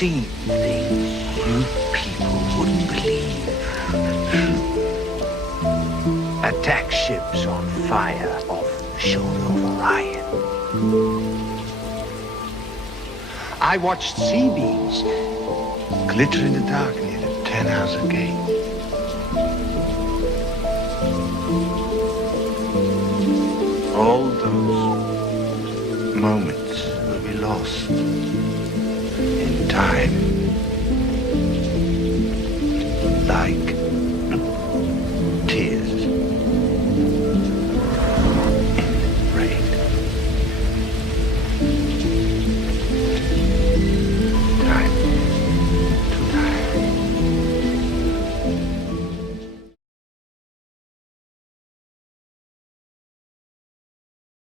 seen things you people wouldn't believe. Attack ships on fire off the shoulder of Orion. I watched sea beams glitter in the dark near the 10-hour gate. All those moments